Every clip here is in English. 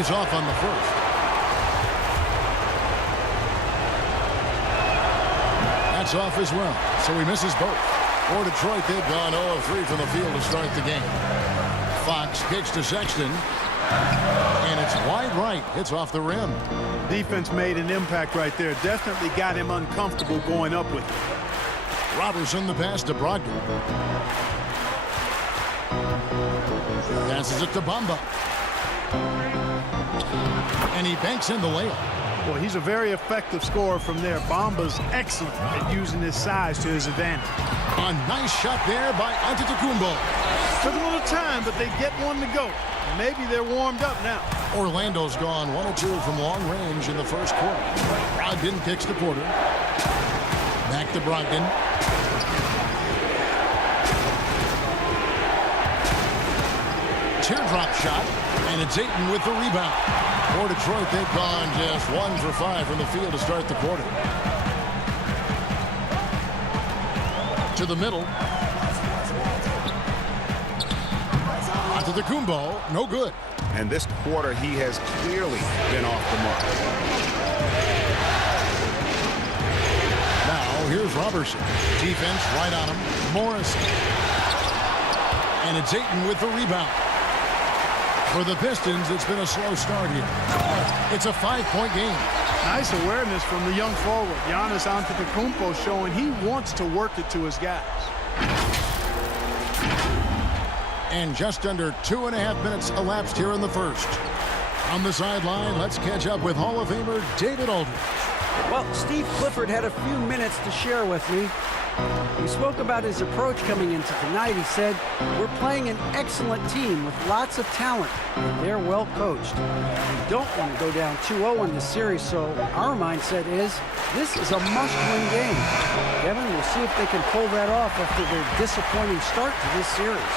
He's off on the first. That's off as well, so he misses both. For Detroit, they've gone 0 of 3 from the field to start the game. Fox kicks to Sexton, and it's wide right. Hits off the rim. Defense made an impact right there. Definitely got him uncomfortable going up with it. Robertson the pass to Brogdon. Passes it to Bamba. And he banks in the layup. Well, he's a very effective scorer from there. Bamba's excellent at using his size to his advantage. A nice shot there by Antetokounmpo. Took a little time, but they get one to go. Maybe they're warmed up now. Orlando's gone 1 of 2 from long range in the first quarter. Brogdon kicks to Porter. Back to Brogdon. Teardrop shot, and it's Ayton with the rebound. For Detroit, they've gone just 1 for 5 from the field to start the quarter. To the middle. Antetokounmpo, no good. And this quarter, he has clearly been off the mark. Now, here's Robertson. Defense right on him. Morrison. And it's Ayton with the rebound. For the Pistons, it's been a slow start here. It's a 5-point game. Nice awareness from the young forward. Giannis Antetokounmpo showing he wants to work it to his guys. And just under 2.5 minutes elapsed here in the first. On the sideline, let's catch up with Hall of Famer David Aldridge. Well, Steve Clifford had a few minutes to share with me. He spoke about his approach coming into tonight. He said, we're playing an excellent team with lots of talent, and they're well coached. We don't want to go down 2-0 in this series, so our mindset is this is a must-win game. Kevin, we'll see if they can pull that off after their disappointing start to this series.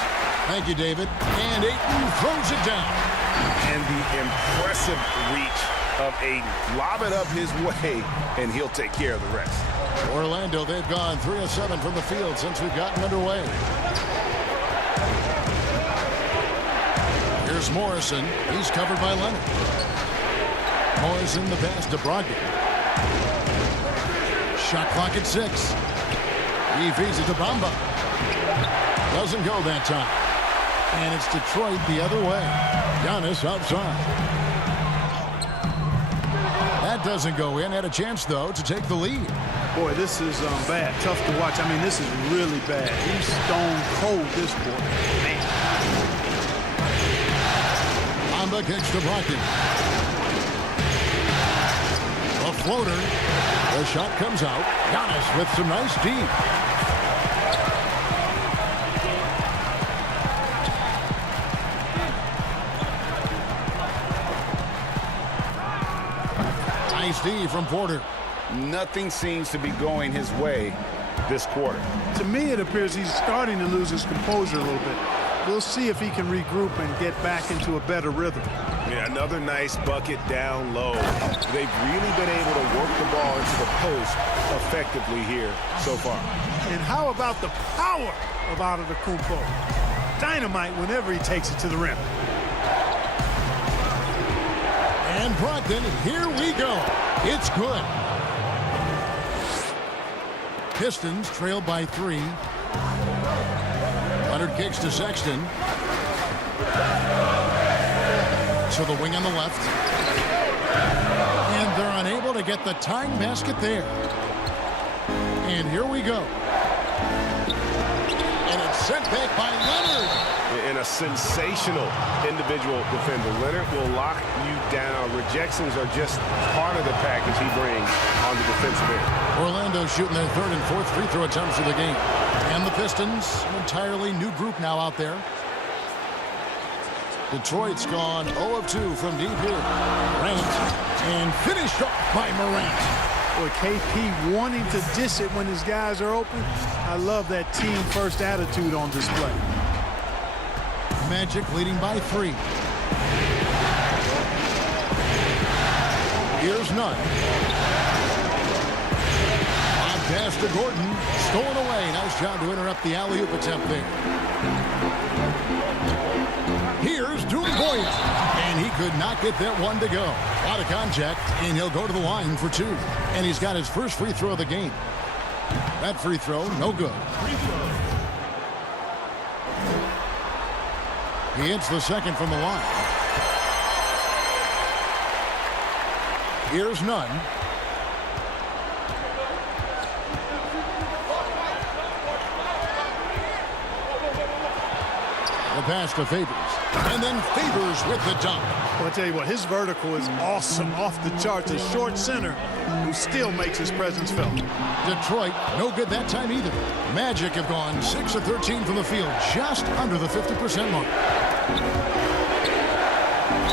Thank you, David. And Ayton throws it down. And the impressive reach of Ayton. Lob it up his way, and he'll take care of the rest. Orlando, they've gone 3 of 7 from the field since we've gotten underway. Here's Morrison. He's covered by Leonard. Morrison the pass to Brogdon. Shot clock at 6. He feeds it to Bamba. Doesn't go that time. And it's Detroit the other way. Giannis outside. That doesn't go in. Had a chance, though, to take the lead. Boy, this is bad. Tough to watch. I mean, this is really bad. He's stone cold this quarter. Man. Bamba kicks to Brogdon. A floater. The shot comes out. Giannis with some nice deep. Nice D from Porter. Nothing seems to be going his way this quarter. To me, it appears he's starting to lose his composure a little bit. We'll see if he can regroup and get back into a better rhythm. Yeah, another nice bucket down low. They've really been able to work the ball into the post effectively here so far. And how about the power of Antetokounmpo? Dynamite whenever he takes it to the rim. And Brogdon, here we go. It's good. Pistons trail by 3. Leonard kicks to Sexton. To the wing on the left. And they're unable to get the tying basket there. And here we go. And it's sent back by Leonard. And a sensational individual defender. Leonard will lock you down. Rejections are just part of the package he brings on the defensive end. Orlando shooting their 3rd and 4th free throw attempts of the game. And the Pistons, an entirely new group now out there. Detroit's gone 0 of 2 from deep here. Morant, and finished off by Morant. Boy, KP wanting to dish it when his guys are open. I love that team-first attitude on display. Magic leading by 3. Here's none. On pass to Gordon. Stolen away. Nice job to interrupt the alley-oop attempt there. Here's Dumboya. And he could not get that one to go. Out of contact, and he'll go to the line for 2. And he's got his first free throw of the game. That free throw, no good. He hits the second from the line. Here's none. The pass to Favors. And then Favors with the dunk. Well, I tell you what, his vertical is awesome, off the charts. A short center who still makes his presence felt. Detroit, no good that time either. Magic have gone 6 of 13 from the field, just under the 50% mark.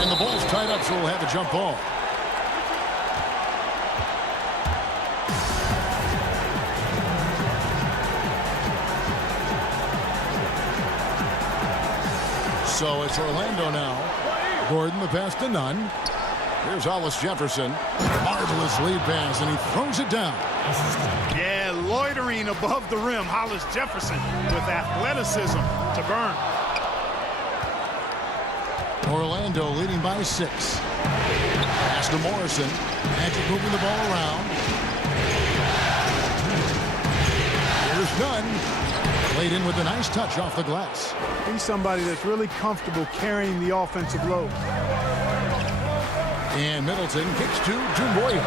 And the ball's tied up, so we'll have a jump ball. So it's Orlando now. Gordon, the pass to Nunn. Here's Hollis Jefferson. Marvelous lead pass, and he throws it down. Yeah, loitering above the rim. Hollis Jefferson with athleticism to burn. Orlando leading by 6. Pass to Morrison. Magic moving the ball around. Here's Nunn. Played in with a nice touch off the glass. He's somebody that's really comfortable carrying the offensive load. And Middleton kicks to Dumboya.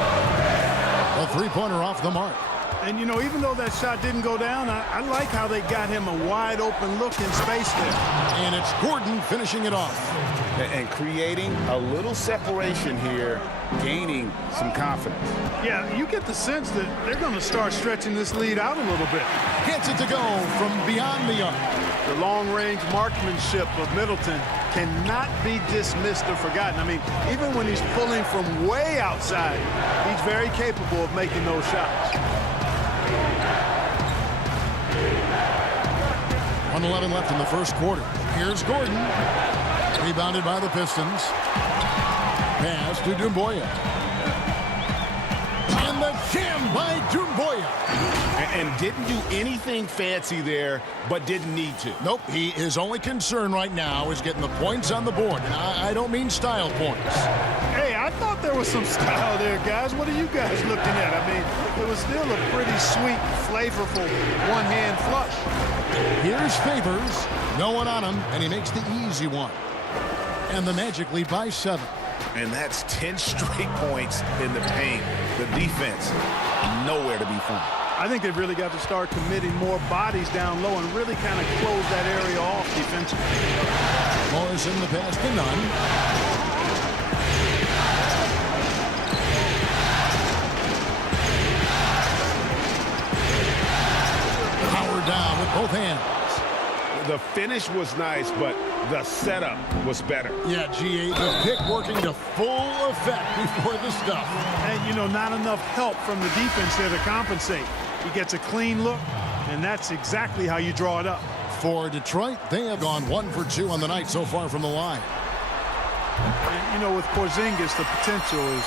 A three-pointer off the mark. And, you know, even though that shot didn't go down, I like how they got him a wide-open look in space there. And it's Gordon finishing it off. And creating a little separation here, gaining some confidence. Yeah, you get the sense that they're going to start stretching this lead out a little bit. Gets it to go from beyond the arc. The long-range marksmanship of Middleton cannot be dismissed or forgotten. I mean, even when he's pulling from way outside, he's very capable of making those shots. 1:11 left in the first quarter. Here's Gordon. Rebounded by the Pistons. Pass to Dumboya. And the jam by Dumboya. And didn't do anything fancy there, but didn't need to. Nope, his only concern right now is getting the points on the board. And I don't mean style points. Hey, I thought there was some style there, guys. What are you guys looking at? I mean, it was still a pretty sweet, flavorful one-hand flush. Here's Favors. No one on him, and he makes the easy one. And the Magic lead by 7. And that's 10 straight points in the paint. The defense, nowhere to be found. I think they've really got to start committing more bodies down low and really kind of close that area off defensively. Morrison, the pass to Nunn. Power down with both hands. The finish was nice, but the setup was better. Yeah, G8, the pick working to full effect before the stuff. And, you know, not enough help from the defense there to compensate. He gets a clean look, and that's exactly how you draw it up. For Detroit, they have gone 1 for 2 on the night so far from the line. And, you know, with Porzingis, the potential is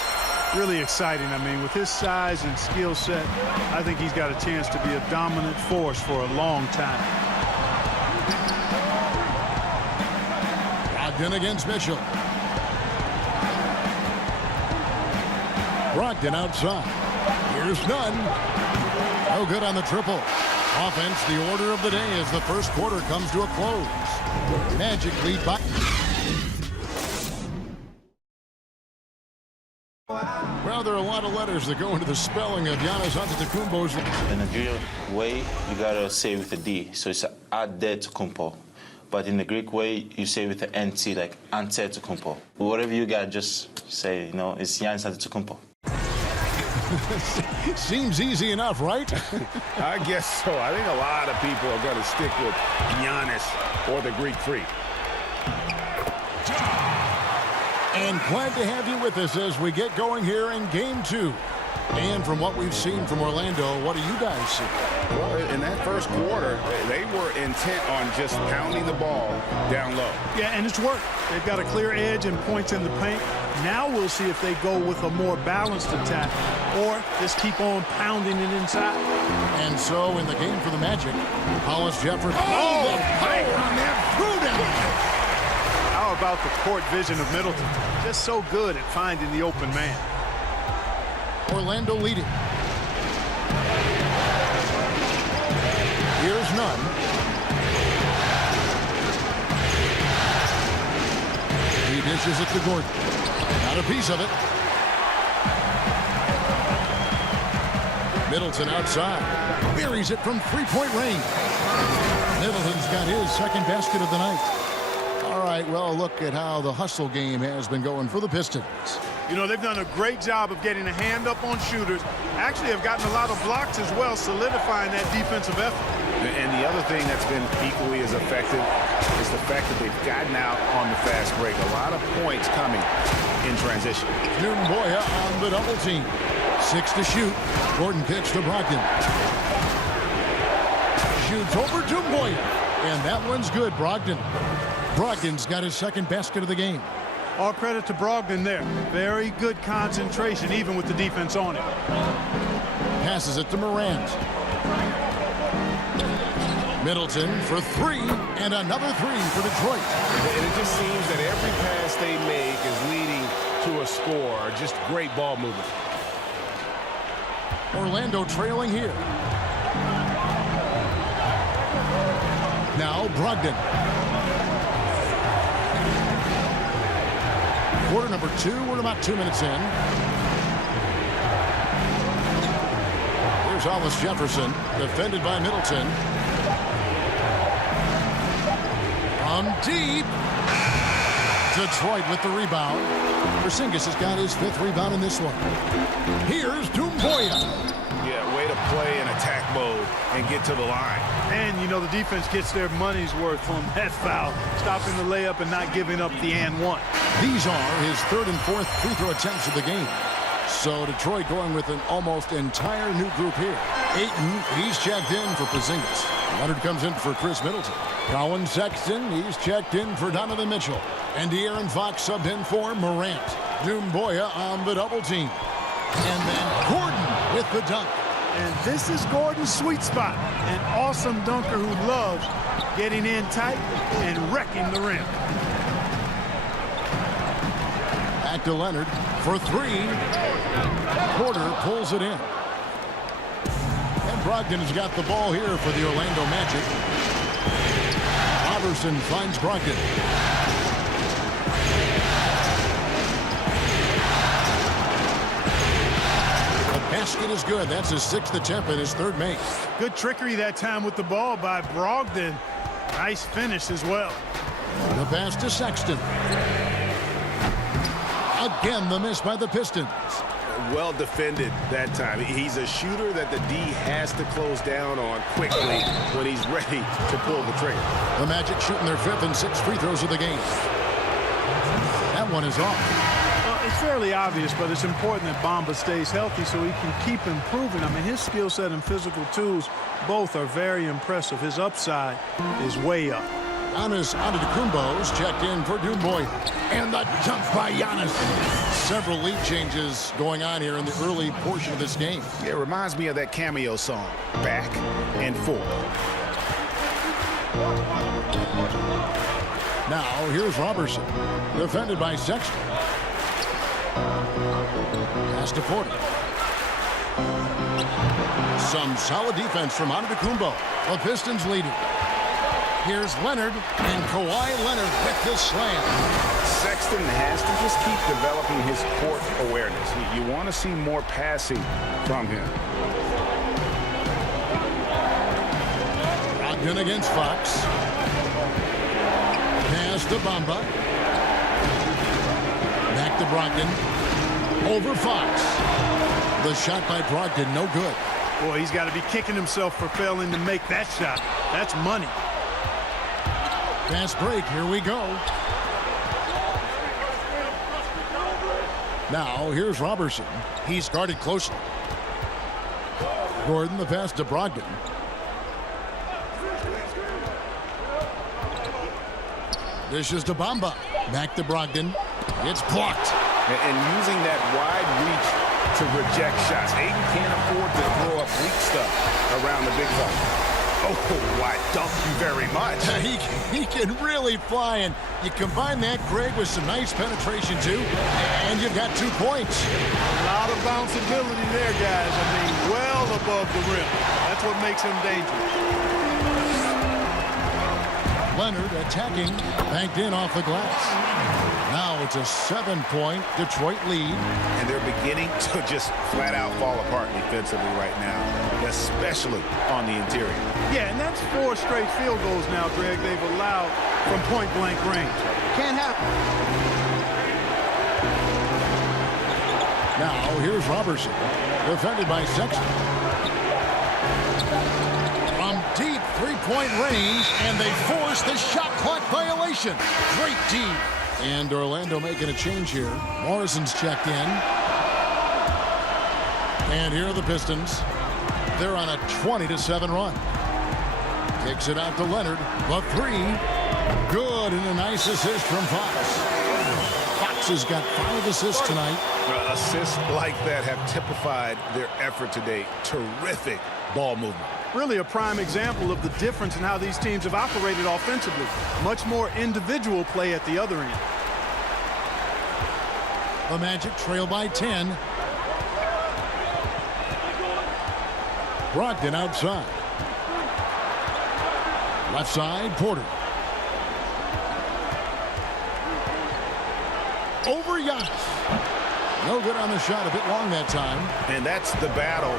really exciting. I mean, with his size and skill set, I think he's got a chance to be a dominant force for a long time. Brogdon against Mitchell. Brogdon outside. Here's Nunn. No good on the triple. Offense, the order of the day as the first quarter comes to a close. Magic lead by... Well, there are a lot of letters that go into the spelling of Giannis Antetokounmpo's... In a Greek way, you gotta say with a D, so it's Antetokounmpo. But in the Greek way, you say with the NT, like Antetokounmpo. Whatever you got, just say, you know, it's Giannis Antetokounmpo. Seems easy enough, right? I guess so. I think a lot of people are going to stick with Giannis or the Greek Freak. And glad to have you with us as we get going here in Game 2. And from what we've seen from Orlando, what do you guys see? Well, in that first quarter, they were intent on just pounding the ball down low. Yeah, and it's worked. They've got a clear edge and points in the paint. Now we'll see if they go with a more balanced attack or just keep on pounding it inside. And so in the game for the Magic, Hollis Jefferson. Oh, the power on that throwdown. How about the court vision of Middleton. Just so good at finding the open man. Orlando leading. Here's Nunn. He dishes it to Gordon. Got a piece of it. Middleton outside. Buries it from three-point range. Middleton's got his second basket of the night. All right, well, look at how the hustle game has been going for the Pistons. You know, they've done a great job of getting a hand up on shooters. Actually have gotten a lot of blocks as well, solidifying that defensive effort. And the other thing that's been equally as effective is the fact that they've gotten out on the fast break. A lot of points coming in transition. Boya on the double team. 6 to shoot. Gordon pitch to Brogdon. Shoots over to Boya. And that one's good, Brogdon. Brogdon's got his second basket of the game. All credit to Brogdon there. Very good concentration, even with the defense on it. Passes it to Morant. Middleton for three, and another three for Detroit. And it just seems that every pass they make is leading to a score. Just great ball movement. Orlando trailing here. Now Brogdon. Quarter number 2. We're about 2 minutes in. Here's Hollis Jefferson, defended by Middleton. From deep. Detroit with the rebound. Porzingis has got his 5th rebound in this one. Here's Boya. Yeah, way to play in attack mode and get to the line. And, you know, the defense gets their money's worth on that foul, stopping the layup and not giving up the and one. These are his 3rd and 4th free throw attempts of the game. So Detroit going with an almost entire new group here. Ayton, he's checked in for Porzingis. Leonard comes in for Chris Middleton. Colin Sexton, he's checked in for Donovan Mitchell. And De'Aaron Fox subbed in for Morant. Boya on the double team. And then Gordon with the dunk. And this is Gordon's sweet spot. An awesome dunker who loves getting in tight and wrecking the rim. Back to Leonard for 3. Porter pulls it in. And Brogdon has got the ball here for the Orlando Magic. Robertson finds Brogdon. Basket is good. That's his 6th attempt and his 3rd make. Good trickery that time with the ball by Brogdon. Nice finish as well. The pass to Sexton. Again, the miss by the Pistons. Well defended that time. He's a shooter that the D has to close down on quickly when he's ready to pull the trigger. The Magic shooting their 5th and 6th free throws of the game. That one is off. It's fairly obvious, but it's important that Bamba stays healthy so he can keep improving. I mean, his skill set and physical tools both are very impressive. His upside is way up. Giannis Antetokounmpo's checked in for Boya. And the dunk by Giannis. Several lead changes going on here in the early portion of this game. It reminds me of that cameo song, Back and Forth. Now, here's Robertson, defended by Sexton. Pass to Porter. Some solid defense from Antetokounmpo. The Pistons leading. Here's Leonard, and Kawhi Leonard with the slam. Sexton has to just keep developing his court awareness. You want to see more passing from him. Brogdon against Fox. Pass to Bamba. Back to Brogdon. Over Fox. The shot by Brogdon, no good. Boy, he's got to be kicking himself for failing to make that shot. That's money. Fast break, here we go. Now, here's Robertson. He's guarded closely. Gordon, the pass to Brogdon. This is to Bamba. Back to Brogdon. It's blocked. And using that wide reach to reject shots. Ayton can't afford to throw up weak stuff around the big fella. Oh, why, thank you very much. He can really fly, and you combine that, Greg, with some nice penetration, too, and you've got 2 points. A lot of bounceability there, guys. I mean, well above the rim. That's what makes him dangerous. Leonard attacking, banked in off the glass. Now it's a 7-point Detroit lead. And they're beginning to just flat out fall apart defensively right now, especially on the interior. Yeah, and that's 4 straight field goals now, Greg, they've allowed from point-blank range. Can't happen. Now here's Robertson, defended by Sexton. From deep three-point range, and they force the shot clock violation. Great D. And Orlando making a change here. Morrison's checked in. And here are the Pistons. They're on a 20-7 run. Takes it out to Leonard. The 3. Good, and a nice assist from Fox. Fox has got 5 assists tonight. Assists like that have typified their effort today. Terrific ball movement. Really a prime example of the difference in how these teams have operated offensively. Much more individual play at the other end. The Magic trail by 10. Brogdon outside. Left side, Porter. Over Giannis. No good on the shot, a bit long that time. And that's the battle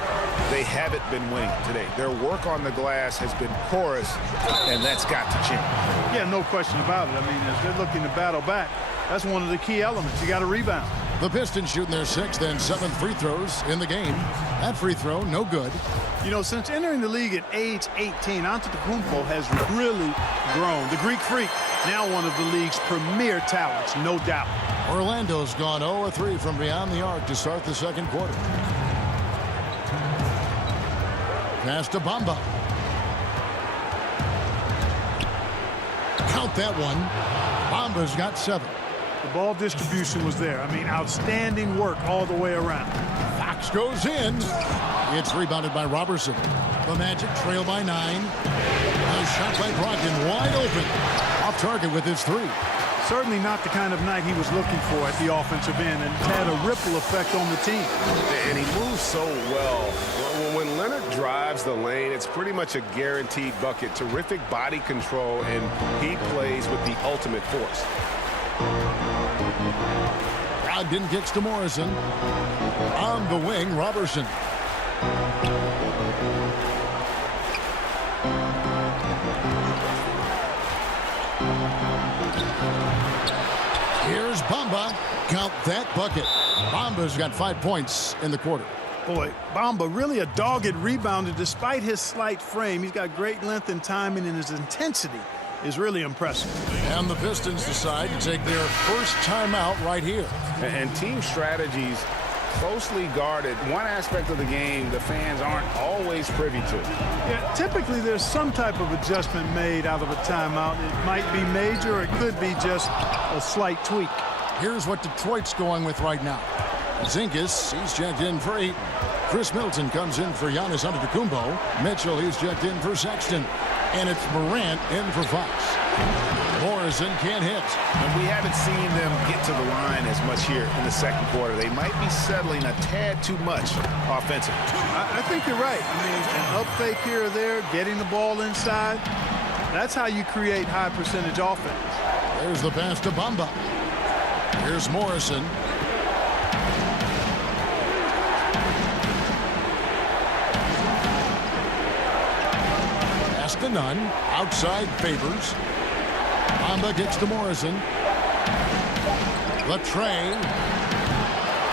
they haven't been winning today. Their work on the glass has been porous, and that's got to change. Yeah, no question about it. I mean, as they're looking to battle back, that's one of the key elements. You got to rebound. The Pistons shooting their 6th and 7th free throws in the game. That free throw, no good. You know, since entering the league at age 18, Antetokounmpo has really grown. The Greek Freak, now one of the league's premier talents, no doubt. Orlando's gone 0-3 from beyond the arc to start the second quarter. Pass to Bamba. Count that one. Bamba's got 7. The ball distribution was there. I mean, outstanding work all the way around. Fox goes in. It's rebounded by Robertson. The Magic trail by 9. A shot by Brogdon, wide open. Off target with his 3. Certainly not the kind of night he was looking for at the offensive end, and had a ripple effect on the team. And he moves so well. When Leonard drives the lane, it's pretty much a guaranteed bucket. Terrific body control, and he plays with the ultimate force. Brogdon kicks to Morrison. On the wing, Robertson. Here's Bamba. Count that bucket. Bamba's got 5 points in the quarter. Boy, Bamba really a dogged rebounder despite his slight frame. He's got great length and timing, and his intensity is really impressive. And the Pistons decide to take their first timeout right here. And team strategies closely guarded. One aspect of the game the fans aren't always privy to. Yeah, typically there's some type of adjustment made out of a timeout. It might be major, or it could be just a slight tweak. Here's what Detroit's going with right now. Zingas, he's checked in for 8. Chris Middleton comes in for Giannis Antetokounmpo. Mitchell, he's checked in for Sexton. And it's Morant in for Fox. Morrison can't hit. And we haven't seen them get to the line as much here in the second quarter. They might be settling a tad too much offensively. I think you're right. I mean, an up fake here or there, getting the ball inside, that's how you create high percentage offense. There's the pass to Bamba. Here's Morrison. Pass to Nunn. Outside Favors. Bamba gets to Morrison. The tray.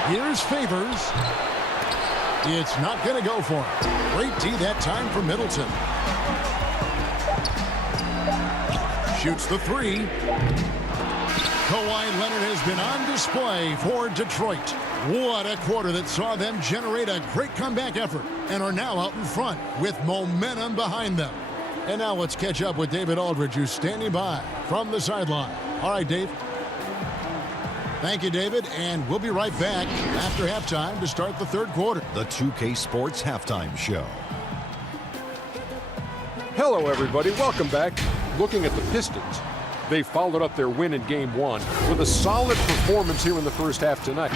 Here's Favors. It's not going to go for him. Great D that time for Middleton. Shoots the 3. Kawhi Leonard has been on display for Detroit. What a quarter that saw them generate a great comeback effort and are now out in front with momentum behind them. And now let's catch up with David Aldridge, who's standing by from the sideline. All right, Dave. Thank you, David, and we'll be right back after halftime to start the third quarter. The 2K Sports Halftime Show. Hello, everybody. Welcome back. Looking at the Pistons. They followed up their win in Game 1 with a solid performance here in the first half tonight.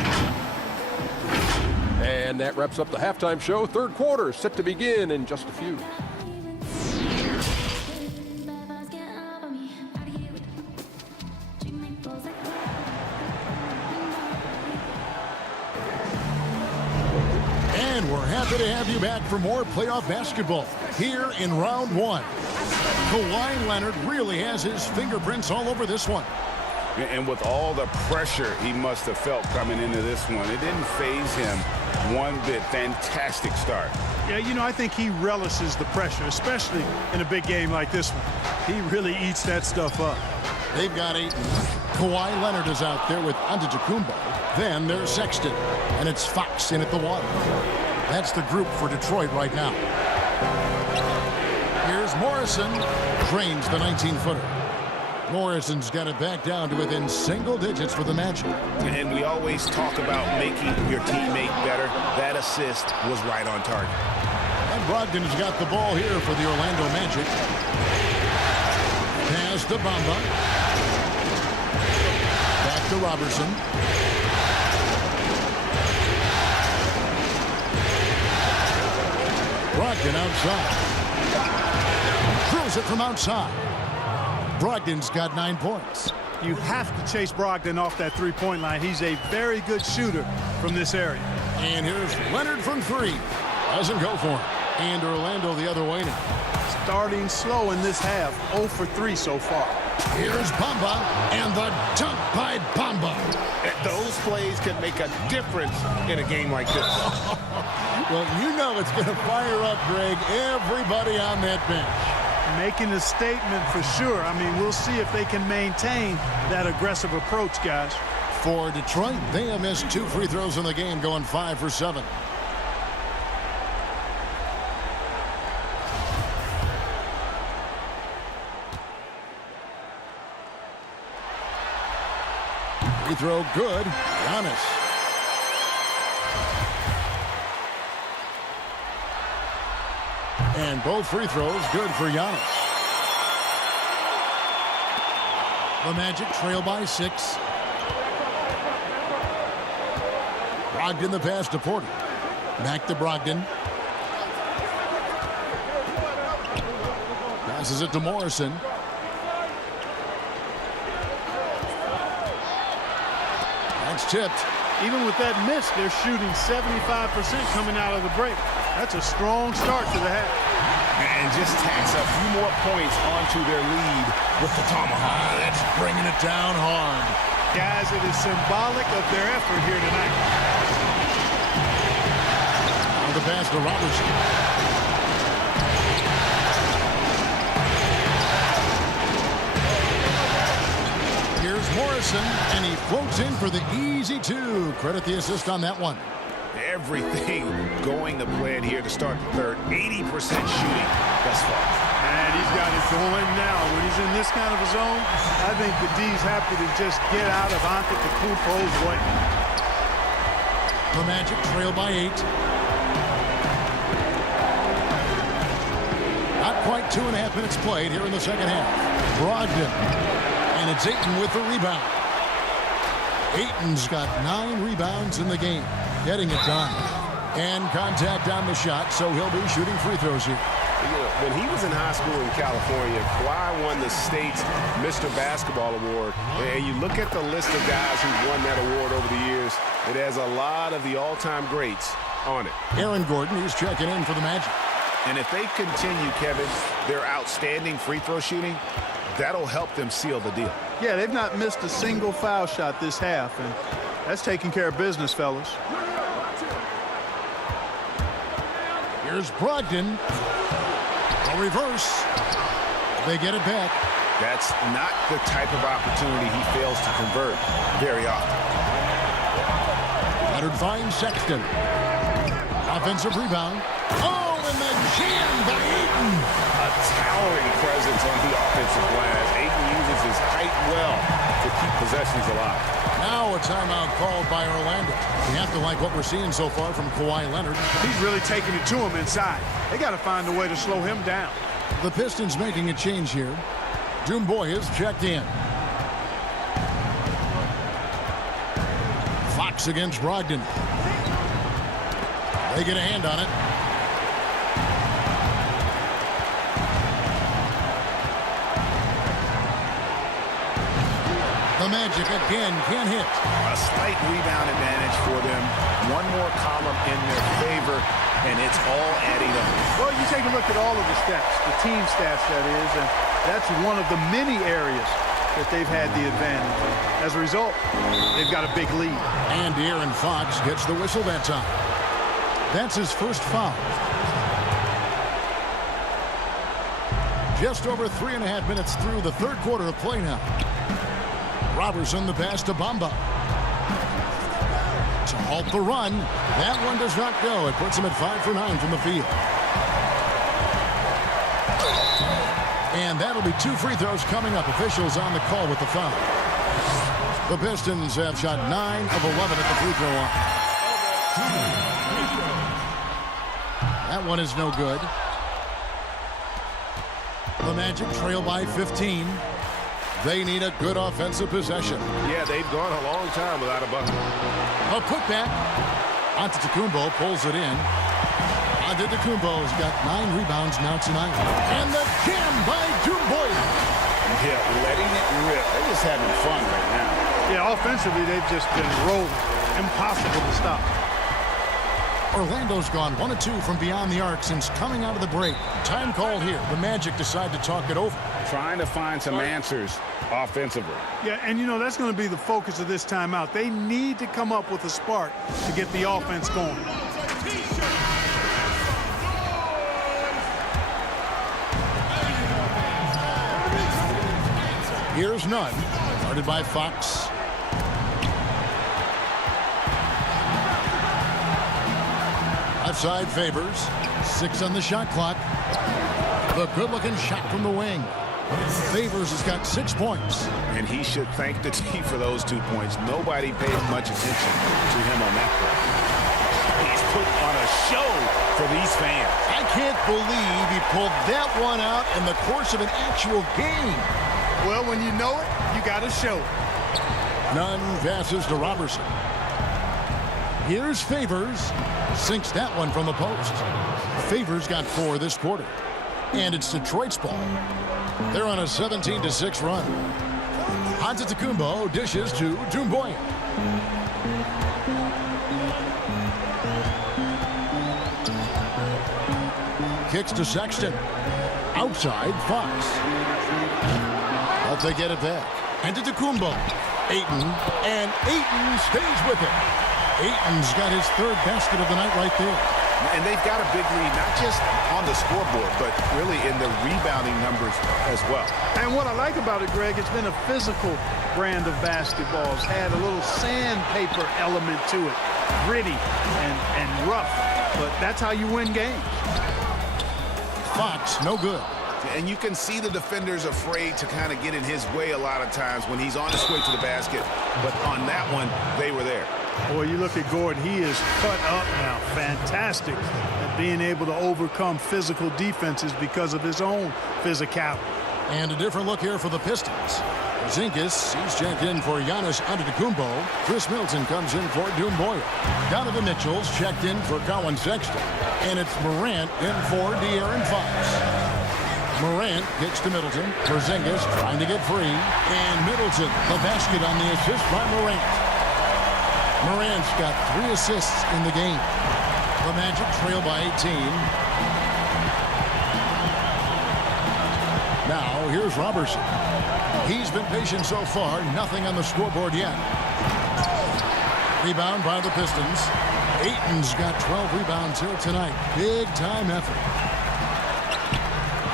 And that wraps up the halftime show. Third quarter set to begin in just a few. And we're happy to have you back for more playoff basketball here in round one. Kawhi Leonard really has his fingerprints all over this one. And with all the pressure he must have felt coming into this one, it didn't faze him one bit. Fantastic start. Yeah, you know, I think he relishes the pressure, especially in a big game like this one. He really eats that stuff up. They've got Ayton. Kawhi Leonard is out there with Antetokounmpo. Then there's Sexton. And it's Fox in at the one. That's the group for Detroit right now. Here's Morrison. Drains the 19-footer. Morrison's got it back down to within single digits for the Magic. And we always talk about making your teammate better. That assist was right on target. And Brogdon's got the ball here for the Orlando Magic. Pass to Bamba. Back to Robertson. Brogdon outside. Drills it from outside. Brogdon's got 9 points. You have to chase Brogdon off that three-point line. He's a very good shooter from this area. And here's Leonard from 3. Doesn't go for him. And Orlando the other way now. Starting slow in this half. 0 for 3 so far. Here's Bamba. And the dunk by Bamba. Those plays can make a difference in a game like this. Well, you know it's going to fire up, Greg, everybody on that bench. Making a statement for sure. I mean, we'll see if they can maintain that aggressive approach, guys. For Detroit, they have missed 2 free throws in the game, going 5 for 7. Free throw good. Giannis. And both free throws good for Giannis. The Magic trail by 6. Brogdon the pass to Porter. Back to Brogdon. Passes it to Morrison. That's tipped. Even with that miss, they're shooting 75% coming out of the break. That's a strong start to the half. And just tacks a few more points onto their lead with the tomahawk. That's bringing it down hard. Guys, it is symbolic of their effort here tonight. Now the pass to Robertson. Here's Morrison, and he floats in for the easy 2. Credit the assist on that one. Everything going to plan here to start the third. 80% shooting thus far. And he's got it going now. When he's in this kind of a zone, I think the D's happy to just get out of Antetokounmpo's way. The Magic trail by 8. Not quite 2.5 minutes played here in the second half. Brogdon. And it's Ayton with the rebound. Ayton's got 9 rebounds in the game. Getting it done. And contact on the shot, so he'll be shooting free throws here. You know, when he was in high school in California, Kawhi won the state's Mr. Basketball Award. And you look at the list of guys who won that award over the years, it has a lot of the all-time greats on it. Aaron Gordon, he's checking in for the Magic. And if they continue, Kevin, their outstanding free throw shooting, that'll help them seal the deal. Yeah, they've not missed a single foul shot this half, and that's taking care of business, fellas. Here's Brogdon. A reverse. They get it back. That's not the type of opportunity he fails to convert very often. Leonard finds Sexton. Offensive rebound. Oh, and the jam by Ayton. A towering presence on the offensive glass. Ayton uses his height well to keep possessions alive. Now a timeout called by Orlando. We have to like what we're seeing so far from Kawhi Leonard. He's really taking it to him inside. They got to find a way to slow him down. The Pistons making a change here. Dumboy is checked in. Fox against Brogdon. They get a hand on it. The Magic again can't hit. A slight rebound advantage for them. One more column in their favor, and it's all adding up. Well, you take a look at all of the stats, the team stats, that is, and that's one of the many areas that they've had the advantage. As a result, they've got a big lead. And De'Aaron Fox gets the whistle that time. That's his first foul. Just over 3.5 minutes through the third quarter of play now. Robertson the pass to Bamba. To halt the run. That one does not go. It puts him at 5 for 9 from the field. And that'll be 2 free throws coming up. Officials on the call with the foul. The Pistons have shot 9 of 11 at the free throw line. That one is no good. The Magic trail by 15. They need a good offensive possession. Yeah, they've gone a long time without a bucket. A putback. Antetokounmpo pulls it in. Antetokounmpo's got 9 rebounds now tonight. And the jam by Dumboy. Yeah, letting it rip. They're just having fun right now. Yeah, offensively, they've just been rolling. Impossible to stop. Orlando's gone 1 of 2 from beyond the arc since coming out of the break. Time called here. The Magic decide to talk it over. Trying to find some answers offensively. Yeah, and you know, that's going to be the focus of this timeout. They need to come up with a spark to get the offense going. Here's none. Guarded by Fox. Left side favors. 6 on the shot clock. The good-looking shot from the wing. Favors has got 6 points. And he should thank the team for those 2 points. Nobody paid much attention to him on that play. He's put on a show for these fans. I can't believe he pulled that one out in the course of an actual game. Well, when you know it, you got to show it. None passes to Robertson. Here's Favors. Sinks that one from the post. Favors got 4 this quarter. And it's Detroit's ball. They're on a 17-6 run. Antetokounmpo dishes to Dumboy. Kicks to Sexton. Outside, Fox. But they get it back. Antetokounmpo. Ayton. And Ayton stays with it. Ayton's got his 3rd basket of the night right there. And they've got a big lead, not just on the scoreboard, but really in the rebounding numbers as well. And what I like about it, Greg, it's been a physical brand of basketball. It's had a little sandpaper element to it. Gritty and rough. But that's how you win games. Fox, no good. And you can see the defenders afraid to kind of get in his way a lot of times when he's on his way to the basket. But on that one, they were there. Boy, you look at Gordon, he is cut up now. Fantastic at being able to overcome physical defenses because of his own physicality. And a different look here for the Pistons. Zinkis, he's checked in for Giannis Antetokounmpo. Chris Middleton comes in for Dumboy. Donovan Mitchell's checked in for Colin Sexton. And it's Morant in for De'Aaron Fox. Morant kicks to Middleton. Porzingis trying to get free. And Middleton, the basket on the assist by Morant. Morant's got 3 assists in the game. The Magic trail by 18. Now, here's Robertson. He's been patient so far. Nothing on the scoreboard yet. Rebound by the Pistons. Ayton's got 12 rebounds here tonight. Big-time effort.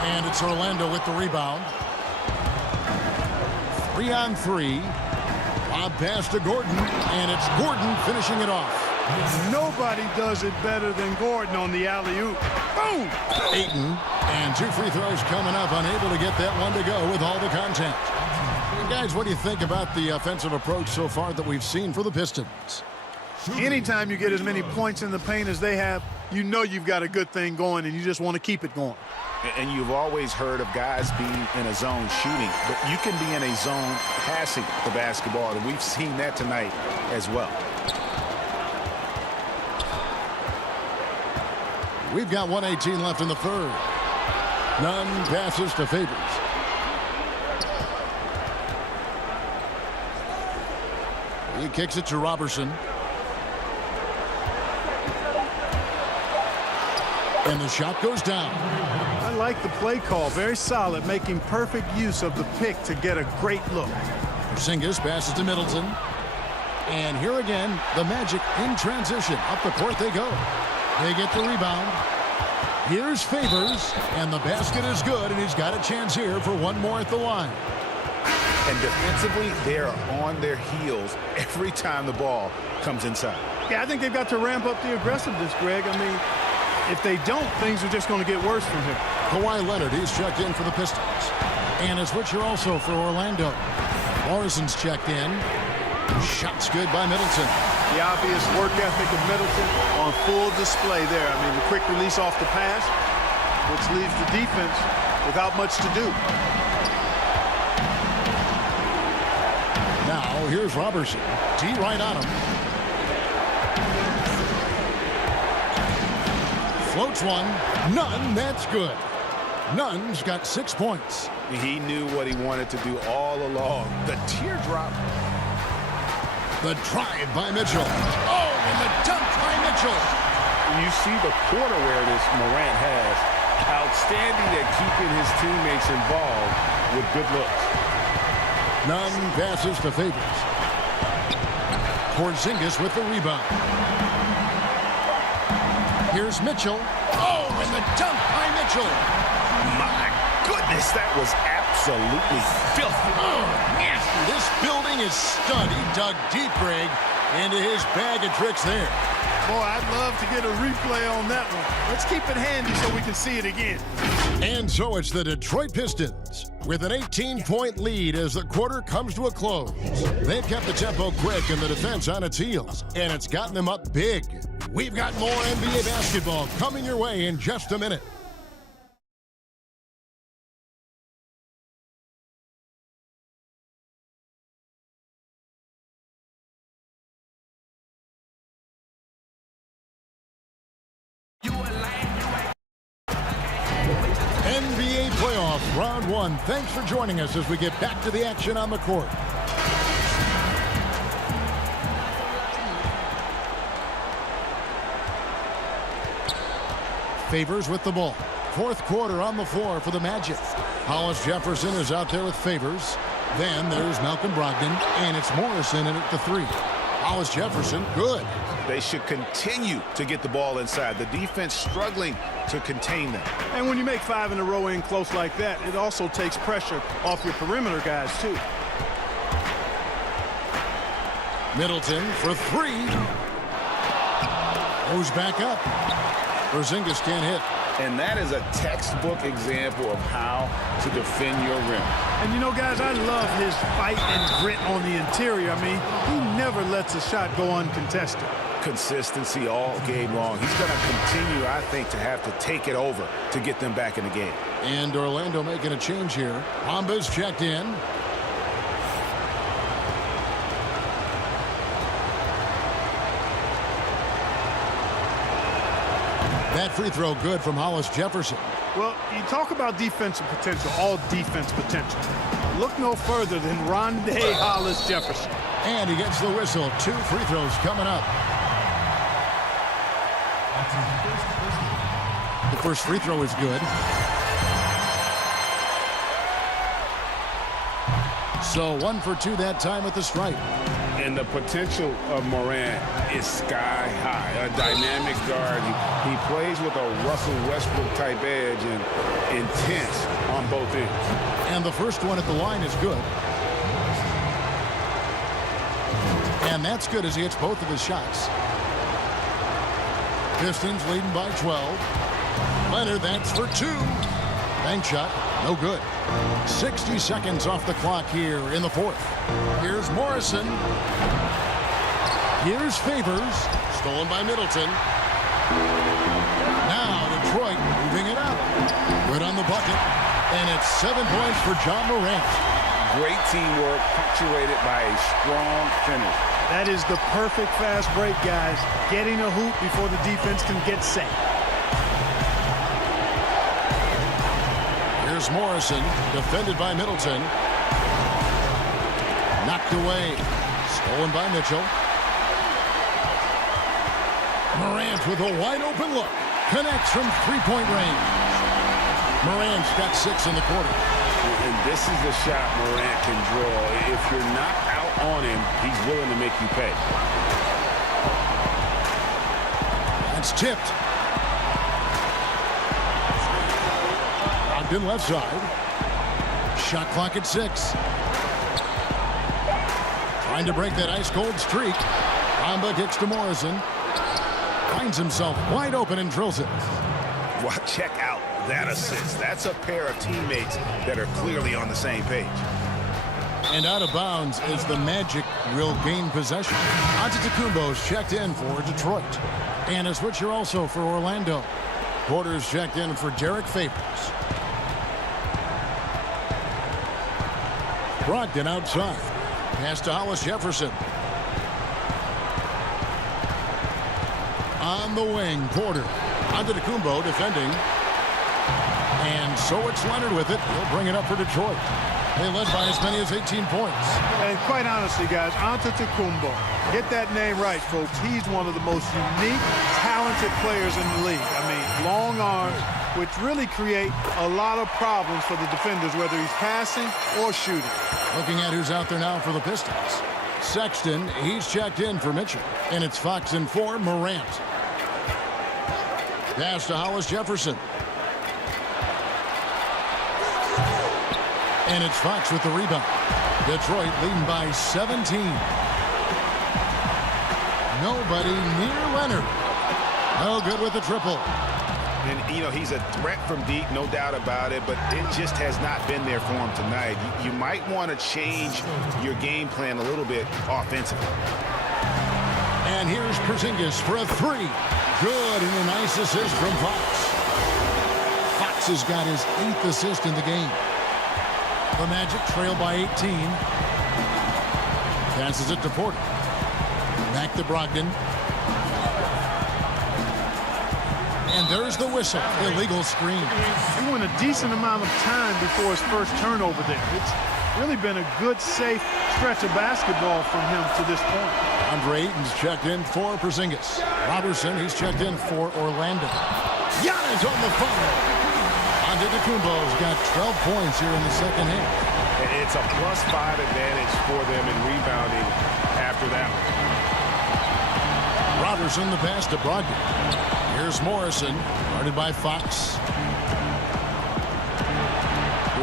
And it's Orlando with the rebound. 3 on 3. Lob pass to Gordon, and it's Gordon finishing it off. Nobody does it better than Gordon on the alley-oop. Boom! Ayton, and 2 free throws coming up, unable to get that one to go with all the contact. And guys, what do you think about the offensive approach so far that we've seen for the Pistons? Anytime you get as many points in the paint as they have, you know you've got a good thing going, and you just want to keep it going. And you've always heard of guys being in a zone shooting, but you can be in a zone passing the basketball, and we've seen that tonight as well. We've got 1:18 left in the third. Nunn passes to Favors. He kicks it to Robertson. And the shot goes down. I like the play call. Very solid, making perfect use of the pick to get a great look. Porzingis passes to Middleton. And here again, the Magic in transition. Up the court they go. They get the rebound. Here's Favors, and the basket is good, and he's got a chance here for one more at the line. And defensively, they're on their heels every time the ball comes inside. Yeah, I think they've got to ramp up the aggressiveness, Greg. I mean, if they don't, things are just going to get worse from here. Kawhi Leonard, he's checked in for the Pistons. And a switcher also for Orlando. Morrison's checked in. Shot's good by Middleton. The obvious work ethic of Middleton on full display there. I mean, the quick release off the pass, which leaves the defense without much to do. Now, here's Robertson. D right on him. Floats one. Nunn, that's good. Nunn's got 6 points. He knew what he wanted to do all along. The teardrop. The drive by Mitchell. Oh, and the dunk by Mitchell. You see the court awareness Morant has. Outstanding at keeping his teammates involved with good looks. Nunn passes to Favors. Porzingis with the rebound. Here's Mitchell. Oh, and the dunk by Mitchell. My goodness, that was absolutely filthy. Oh, nasty. This building is stud. He dug deep, Greg, into his bag of tricks there. Boy, I'd love to get a replay on that one. Let's keep it handy so we can see it again. And so it's the Detroit Pistons with an 18-point lead as the quarter comes to a close. They've kept the tempo quick and the defense on its heels, and it's gotten them up big. We've got more NBA basketball coming your way in just a minute. NBA playoff round one. Thanks for joining us as we get back to the action on the court. Favors with the ball. Fourth quarter on the floor for the Magic. Hollis Jefferson is out there with Favors. Then there's Malcolm Brogdon, and it's Morrison in at the three. Hollis Jefferson, good. They should continue to get the ball inside. The defense struggling to contain them. And when you make 5 in a row in close like that, it also takes pressure off your perimeter guys, too. Middleton for three. Goes back up. Porzingis can't hit. And that is a textbook example of how to defend your rim. And you know, guys, I love his fight and grit on the interior. I mean, he never lets a shot go uncontested. Consistency all game long. He's going to continue, I think, to have to take it over to get them back in the game. And Orlando making a change here. Bamba's checked in. That free throw good from Hollis Jefferson. Well, you talk about defensive potential, all defense potential. Look no further than Rondé Hollis Jefferson. And he gets the whistle. 2 free throws coming up. The first free throw is good. So 1 for 2 that time at the stripe. And the potential of Morant is sky high. A dynamic guard. He plays with a Russell Westbrook type edge and intense on both ends. And the first one at the line is good. And that's good as he hits both of his shots. Pistons leading by 12. Leonard, that's for 2. Bank shot, no good. 60 seconds off the clock here in the fourth. Here's Morrison. Here's Favors. Stolen by Middleton. Now Detroit moving it up. Good on the bucket. And it's 7 points for John Morant. Great teamwork, punctuated by a strong finish. That is the perfect fast break, guys. Getting a hoop before the defense can get set. Here's Morrison, defended by Middleton. Knocked away. Stolen by Mitchell. Morant with a wide-open look. Connects from three-point range. Morant's got 6 in the quarter. And this is the shot Morant can draw. If you're not out on him, he's willing to make you pay. It's tipped. Ogden left side. Shot clock at 6. Trying to break that ice-cold streak. Bamba kicks to Morrison. Finds himself wide open and drills it. Well, check out that assist. That's a pair of teammates that are clearly on the same page. And out of bounds is the Magic will gain possession. Antetokounmpo's checked in for Detroit. And a switcher also for Orlando. Porter's checked in for Derek Favors. Brogdon outside. Pass to Hollis Jefferson. On the wing, Porter. Antetokounmpo defending. And so it's Leonard with it. He'll bring it up for Detroit. They led by as many as 18 points. And quite honestly, guys, Antetokounmpo, get that name right, folks. He's one of the most unique, talented players in the league. I mean, long arms, which really create a lot of problems for the defenders, whether he's passing or shooting. Looking at who's out there now for the Pistons. Sexton, he's checked in for Mitchell. And it's Fox in for Morant. Pass to Hollis Jefferson. And it's Fox with the rebound. Detroit leading by 17. Nobody near Leonard. No good with the triple. And, you know, he's a threat from deep, no doubt about it, but it just has not been there for him tonight. You might want to change your game plan a little bit offensively. And here's Porzingis for a 3. Good, and a nice assist from Fox. Fox has got his 8th assist in the game. The Magic trail by 18. Passes it to Porter. Back to Brogdon. And there's the whistle. Illegal screen. He went a decent amount of time before his first turnover there. It's really been a good, safe stretch of basketball from him to this point. Andre Ayton's checked in for Porzingis. Robertson, he's checked in for Orlando. Giannis on the phone. Antetokounmpo's got 12 points here in the second half. It's a +5 advantage for them in rebounding after that one. Robertson, the pass to Brogdon. Here's Morrison, guarded by Fox.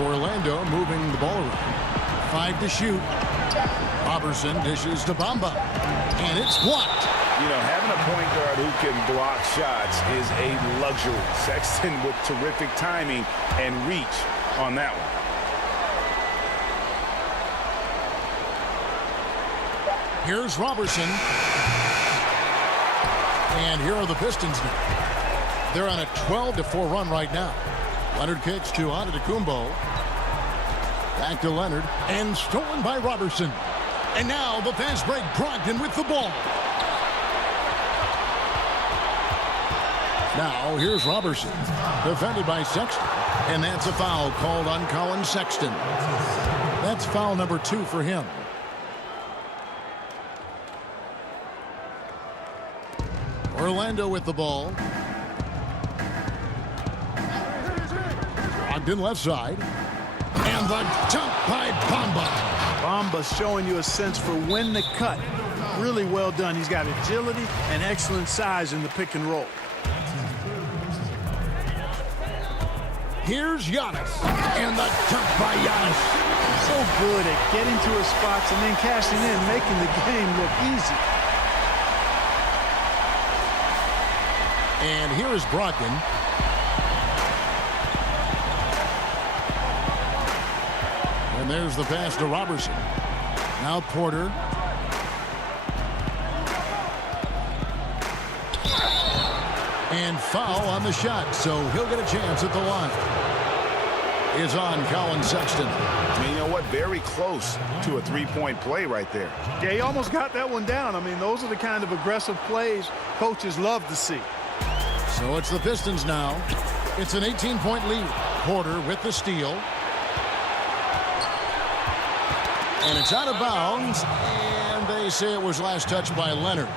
Orlando moving the ball around. 5 to shoot. Robertson dishes to Bamba. And it's blocked. You know, having a point guard who can block shots is a luxury. Sexton with terrific timing and reach on that one. Here's Robertson. And here are the Pistons now. They're on a 12-4 run right now. Leonard kicks to Antetokounmpo. Back to Leonard. And stolen by Robertson. And now the fast break. Brogdon with the ball. Now here's Robertson. Defended by Sexton. And that's a foul called on Colin Sexton. That's foul number 2 for him. Orlando with the ball. Ogden left side. And the dunk by Bamba. Bamba's showing you a sense for when to cut. Really well done. He's got agility and excellent size in the pick and roll. Here's Giannis. And the dunk by Giannis. So good at getting to his spots and then cashing in, making the game look easy. And here is Brogdon. And there's the pass to Robertson. Now Porter. And foul on the shot, so he'll get a chance at the line. is on Colin Sexton. I mean, you know what? Very close to a three-point play right there. Yeah, he almost got that one down. I mean, those are the kind of aggressive plays coaches love to see. So it's the Pistons now. It's an 18-point lead. Porter with the steal. And it's out of bounds. And they say it was last touched by Leonard.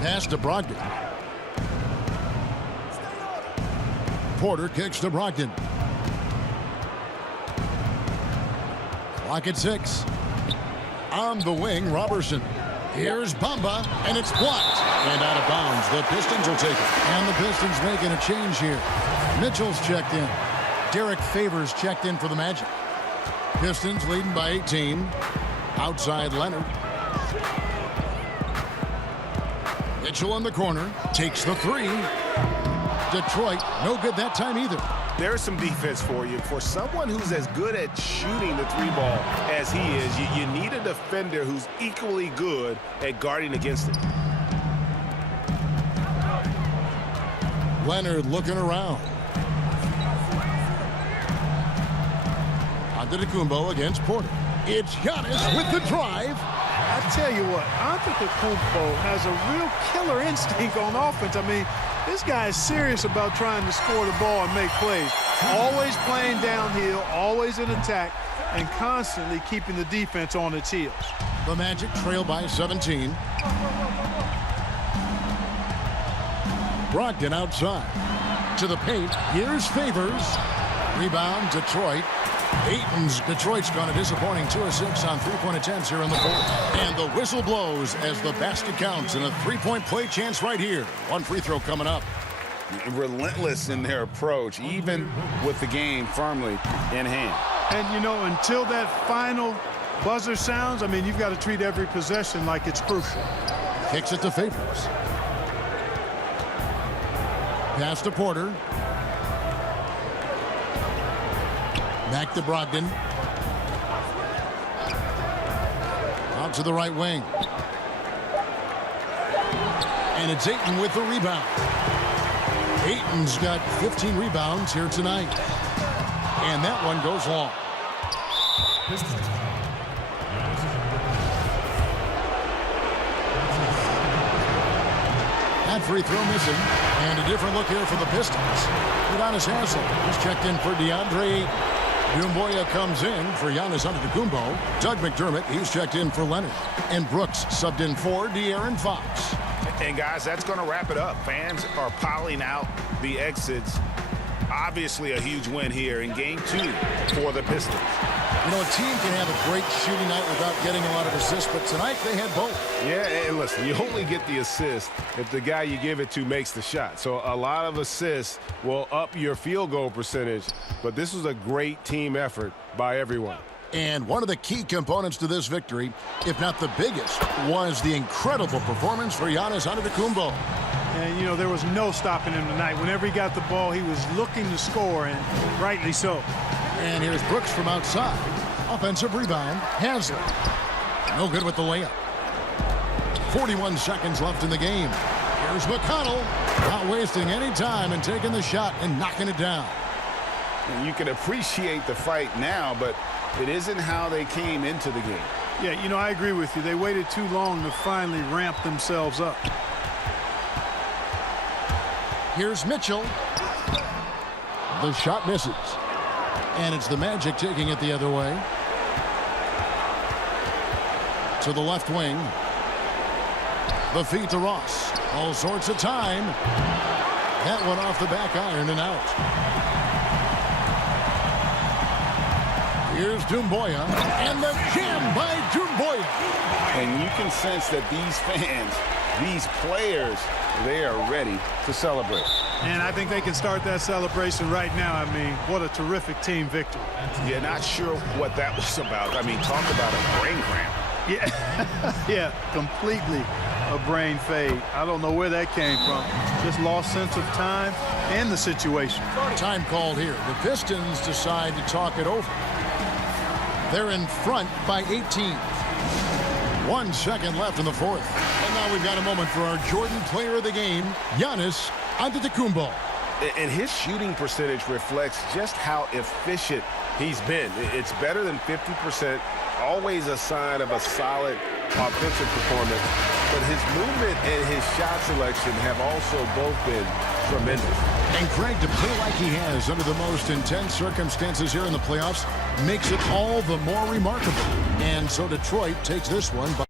Pass to Brogdon. Porter kicks to Brogdon. Clock at 6. On the wing, Robertson. Here's Bamba, and it's blocked. And out of bounds. The Pistons will take it. And the Pistons making a change here. Mitchell's checked in. Derek Favors checked in for the Magic. Pistons leading by 18. Outside Leonard. Mitchell in the corner. Takes the three. Detroit, no good that time either. There's some defense for you. For someone who's as good at shooting the three ball as he is, you need a defender who's equally good at guarding against it. Leonard looking around. Antetokounmpo against Porter. It's Giannis with the drive. I tell you what, Antetokounmpo has a real killer instinct on offense. I mean, this guy is serious about trying to score the ball and make plays. Always playing downhill, always in attack, and constantly keeping the defense on its heels. The Magic trail by 17. Brogdon outside. To the paint. Here's Favors. Rebound, Detroit. Detroit's gone a disappointing 2 of 6 on three-point attempts here in the fourth. And the whistle blows as the basket counts and a three-point play chance right here. One free throw coming up. Relentless in their approach, even with the game firmly in hand. And, you know, until that final buzzer sounds, I mean, you've got to treat every possession like it's crucial. Kicks it to Favors. Pass to Porter. Back to Brogdon. Out to the right wing. And it's Ayton with the rebound. Ayton's got 15 rebounds here tonight. And that one goes long. That free throw missing. And a different look here for the Pistons. Udonis Haslem. He's checked in for DeAndre Ayton. Doumbouya comes in for Giannis Antetokounmpo. Doug McDermott, he's checked in for Leonard. And Brooks subbed in for De'Aaron Fox. And guys, that's going to wrap it up. Fans are piling out the exits. Obviously a huge win here in Game 2 for the Pistons. You know, a team can have a great shooting night without getting a lot of assists, but tonight they had both. Yeah, and listen, you only get the assist if the guy you give it to makes the shot. So a lot of assists will up your field goal percentage, but this was a great team effort by everyone. And one of the key components to this victory, if not the biggest, was the incredible performance for Giannis Antetokounmpo. And, you know, there was no stopping him tonight. Whenever he got the ball, he was looking to score, and rightly so. And here's Brooks from outside. Offensive rebound. Haslem. No good with the layup. 41 seconds left in the game. Here's McConnell. Not wasting any time and taking the shot and knocking it down. And you can appreciate the fight now, but it isn't how they came into the game. Yeah, you know, I agree with you. They waited too long to finally ramp themselves up. Here's Mitchell. The shot misses. And it's the Magic taking it the other way. To the left wing. The feed to Ross. All sorts of time. That one off the back iron and out. Here's Doumbouya. And the jam by Doumbouya. And you can sense that these fans, these players, they are ready to celebrate. And I think they can start that celebration right now. I mean, what a terrific team victory. Yeah, not sure what that was about. I mean, talk about a brain cramp. Yeah, yeah, completely a brain fade. I don't know where that came from. Just lost sense of time and the situation. Time called here. The Pistons decide to talk it over. They're in front by 18. 1 second left in the fourth. And now we've got a moment for our Jordan player of the game, Giannis Antetokounmpo. And his shooting percentage reflects just how efficient he's been. It's better than 50%, always a sign of a solid offensive performance. But his movement and his shot selection have also both been tremendous. And Greg, to play like he has under the most intense circumstances here in the playoffs makes it all the more remarkable. And so Detroit takes this one by